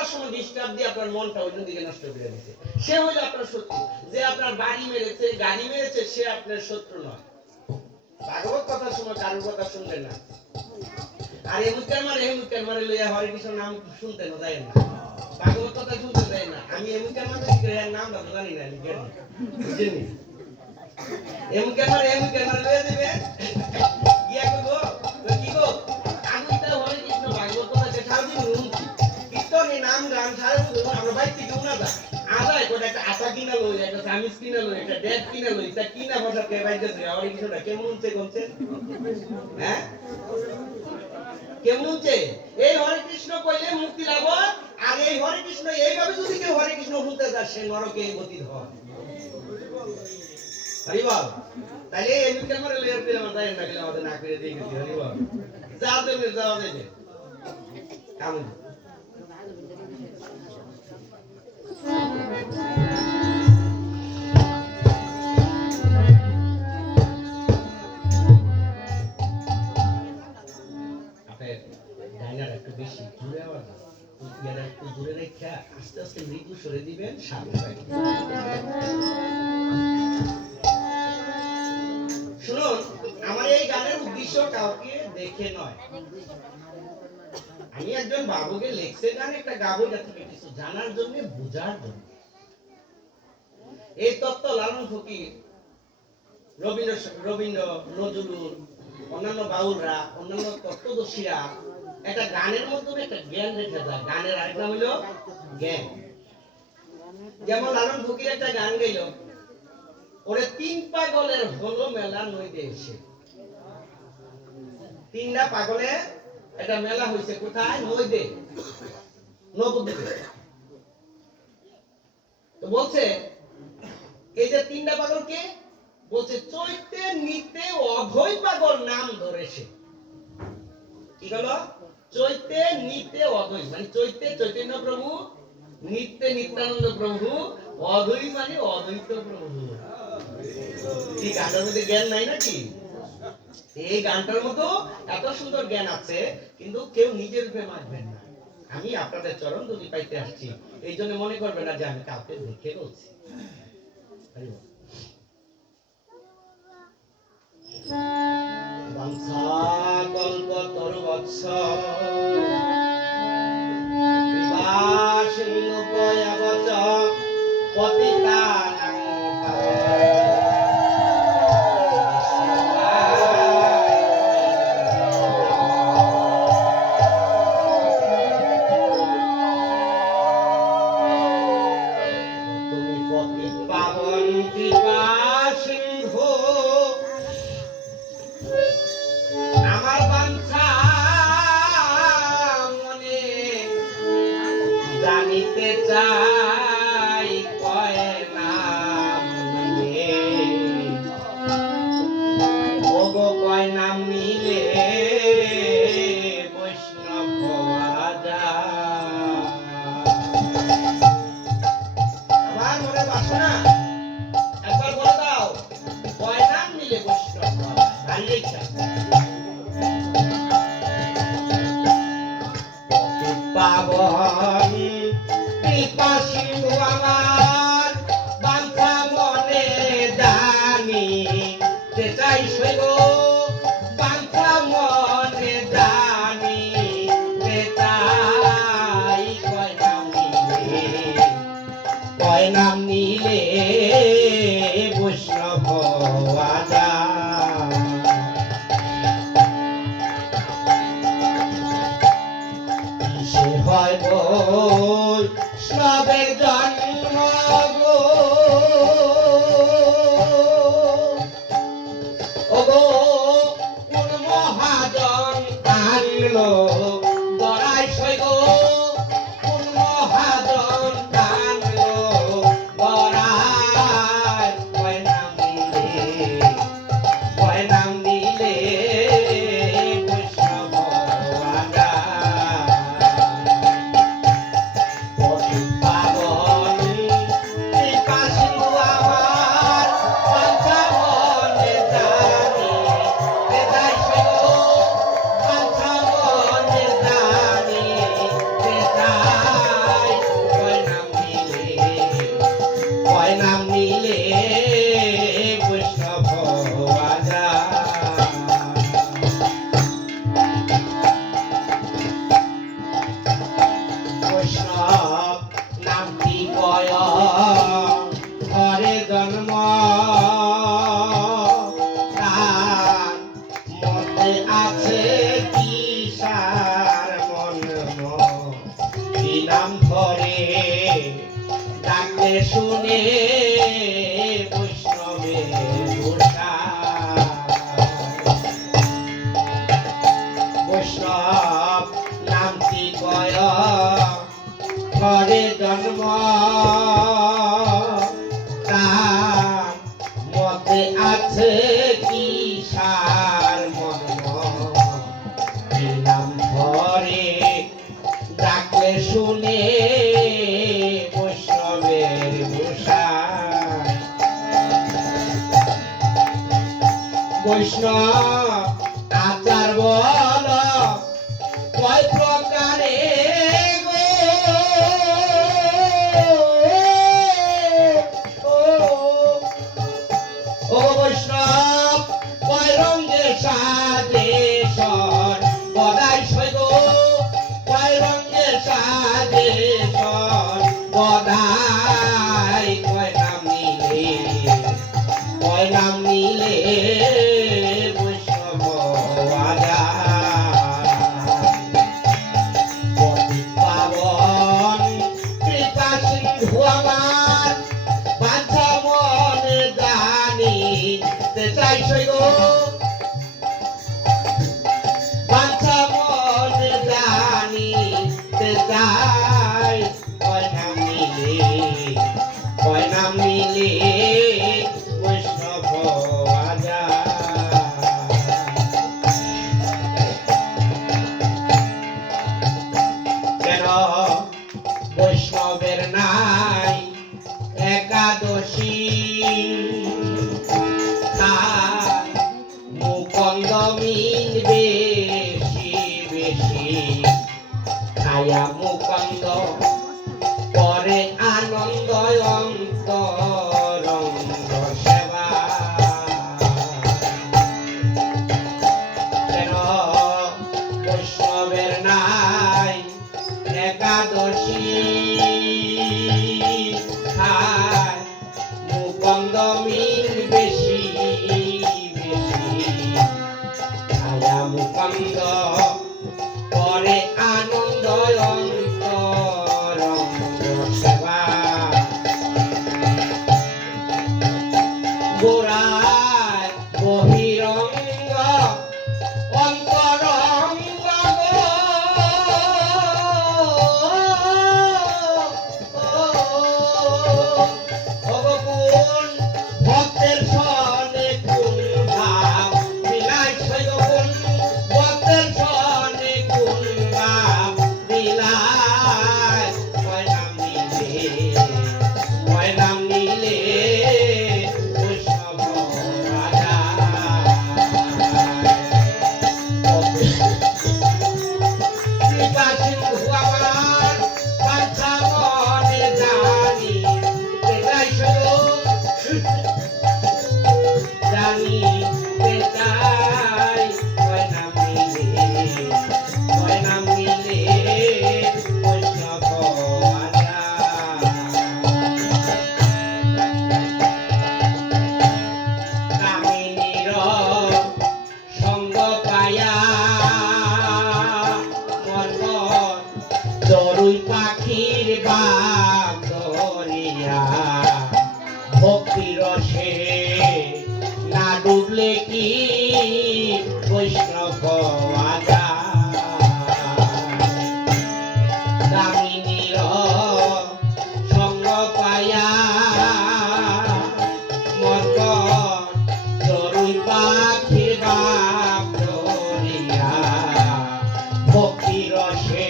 কথার সময় ডিস্টার্ব দিয়ে আপনার মনটা ওই দিকে নষ্ট করে দিয়েছে। সে হইল আপনার শত্রু। যে আপনার বাড়ি মেরেছে, গাড়ি মেরেছে, সে আপনার শত্রু নয়। ভাগবত কথার সময় কারোর কথা শুনবেন না। আর এমুকের মারে লইয়া হরে কৃষ্ণ নাম শুনতে না যায় না। ভাগবত কথা শুনতে যায় না। আমি এমুকের মারে নাম জানি না, আমি জ্ঞানী বুঝিনি। এমুকের মারে লইয়া দেবে গিয়া কইবো কি গো আমি তো হরে কৃষ্ণ ভাগবত কথা সারাদিন শুনছি, কীর্তনে নাম গান সারা আমরা বাইক থেকে উনা যায় আদায় করে একটা আটা কিনা লই, একটা চামিচ কিনা লই, একটা ডেট কিনা লই, তা কিনা ভাষা কে বাইতেছে হরে কৃষ্ণটা কেমন হচ্ছে কোনছে? হ্যাঁ কেমন হচ্ছে? এই হরে কৃষ্ণ কইলে মুক্তি লাভ, আর এই হরে কৃষ্ণ এইভাবে যদি কেউ হরে কৃষ্ণ শুনতে যায় সে নরকে গতি হয়। হরি বল। তাইলে এই ক্যামেরা লেয়ার দিলে আমার দাঁড়িয়ে থাকলে আমাদের না করে দিয়ে গেছি। হরি বল। যা দেবে যাওয়া দেবে কেমন একটু বেশি জুড়ে আওয়াজ একটু জুড়ে রেখে আস্তে আস্তে মৃদু সরে দিবেন। শুনুন, আমার এই গানের উদ্দেশ্য কাউকে দেখে নয়। আমি একজন বাবুকে লেখছে গান একটা গাবো, এটা থেকে কিছু জানার জন্য, বোঝার জন্য। এই তত্ত্ব লালন ফকির, রবীন্দ্র নজরুল, অন্যান্য বাউলরা, অন্যান্য তত্ত্বদর্শীরা একটা গানের মাধ্যমে একটা জ্ঞান রেখে যায়। গানের আরেক নাম হলো জ্ঞান। যেমন লালন ফকির একটা গান গাইল, ওরে তিন পাগলের হলো মেলা নইতে এসে। তিনটা পাগলে একটা মেলা হয়েছে কোথায়? নইতে, নবদ্বীপে। তো বলছে এই যে তিনটা পাগল কে? বলছে চৈতে নিতে অভয় পাগল নাম ধরেছে। কি হলো? চৈতে নিতে অদ্বৈ মানে চৈতে চৈতন্য প্রভু, নিত্যে নিত্যানন্দ প্রভু, অদ্বৈ মানে অদ্বৈত প্রভু। এই গানটার মধ্যে জ্ঞান নাই নাকি? এই গানটার মতো এত সুন্দর জ্ঞান আছে, কিন্তু কেউ নিজের রূপে মানবেন না। আমি আপনাদের চরণ যদি পাইতে আসছি, এই জন্য মনে করবেন না যে আমি কাউকে দেখে বলছি। নাম নিলে বৈষ্ণব আজা। কিসে হয় বৈষ্ণবের জন্ম গো, ও গো কোন মহাজন আনলো দরাই সই গো, কোন মহাজন আনলো দরাই। কয় নাম নিলে বৈষ্ণব আজা। পতি পাবন বৈষ্ণব নামটি কয় ঘরে জন্ম তার মধ্যে আছে কি সার মন কি নাম ধরে ডাকলে শুনে বৈষ্ণবের ঘোষা বৈষ্ণব নামটি কয় ঘরে জন্ম তার মধ্যে আছে কি সার মর্ম কি নাম ধরে ডাকলে শুনে বৈষ্ণবের ঘোষা বৈষ্ণব আচার বল কয় প্রকারে ও বৈষ্ণব কয় রঙে সাজে সর বদাই সৈগ কয় রঙে সাজে সর বদাই কয় নাম নিলে বৈষ্ণব পাবন কৃপা সিন্ধু আমার বাঞ্ছা মনে জানি চাই সৈগ বাঞ্ছা মনে জানি চাই কয় নাম নিলে বৈষ্ণব কেন বৈষ্ণবের নাই একাদশী মুকন্দ মিল বেশি বেশি খায়া মুকন্দ করে আনন্দ অন্তরঙ্গ সেবা কেন বৈষ্ণবের নাই একাদশী খায় মুকন্দ মিল বেশি বেশি খায়া মুকন্দ করে আনন্দ অন্তরঙ্গ সেবা গোড়ায় বহিরঙ্গ অন্তরঙ্গ ভগবান ভক্তের সনে কোন ভাব মিলাই সৈগন ভক্তের সনে কোন ভাব মিলাই কয় নাম নিলে বৈষ্ণব রাজা কৃপা সিন্ধু আমার বাঞ্ছা মনে জানি জানি চাই কয় নাম নিলে বৈষ্ণব রাজা কামিনীর সঙ্গ পায়া মর্মর চড়ুই পাখির বাপ ধরিয়া ভক্তি রসে না ডুবলে কি বৈষ্ণব আজা দামিনীর সঙ্গ পায়া মর্গ চড়ুই পাখির বাপ ধরিয়া ভক্তি রসে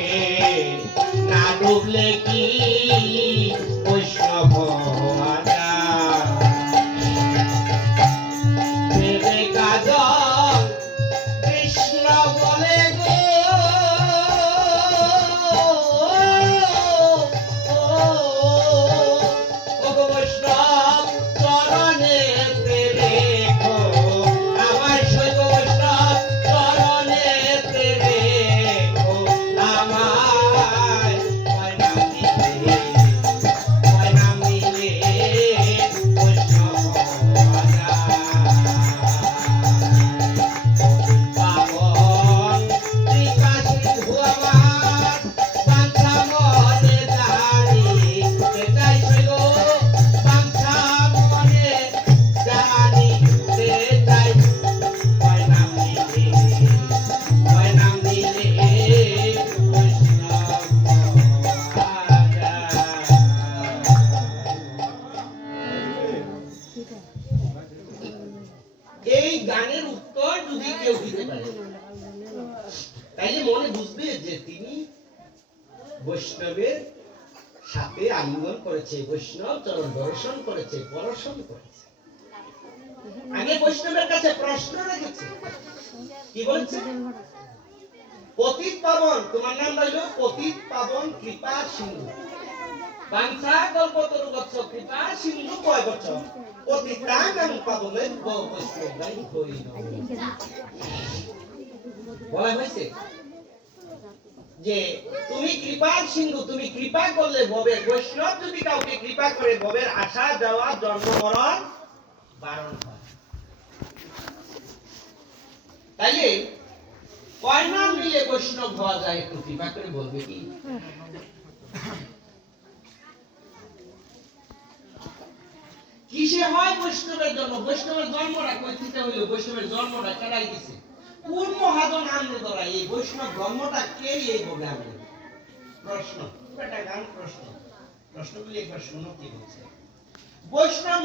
না ডুবলে কি বৈষ্ণব আজা ভেবে কাজল কৃষ্ণ বলে গো বৈষ্ণব চরণে রেখো আমার সৈব বৈষ্ণব চরণে রেখো আমার বৈষ্ণবের সাথে আলিঙ্গন করেছে, বৈষ্ণব চরণ দর্শন করেছে, পরশন করেছে। আগে বৈষ্ণবের কাছে প্রশ্ন রেখেছে, কি বলছে? পতিত পাবন, তোমার নাম রইল পতিত পাবন কৃপা সিন্ধু। বাঞ্ছা কল্পতরুগচ্ছ কৃপা সিন্ধু কয় বছর পতিতানাং পাবনেভ্য বৈষ্ণবাই হই নমঃ। বলা হয়েছে যে তুমি কৃপার সিন্ধু, তুমি কৃপা করলে ভবের, বৈষ্ণব যদি কাউকে কৃপা করে ভবের আসা যাওয়া জন্ম মরণ বারণ হয়। তাইলে কয় নাম নিলে বৈষ্ণব হওয়া যায় একটু কৃপা করে বলবে কি? কিসে হয় বৈষ্ণবের জন্ম? বৈষ্ণবের জন্মটা কই থেকে হইল? বৈষ্ণবের জন্মটা কেডাই দিছে? কোন মহাজন আনলে ধরা এই বৈষ্ণব জন্মটা কে এই বলে আনলে? প্রশ্ন, এটা গান প্রশ্ন, প্রশ্নগুলি একবার শুনো কি বলছে। বৈষ্ণব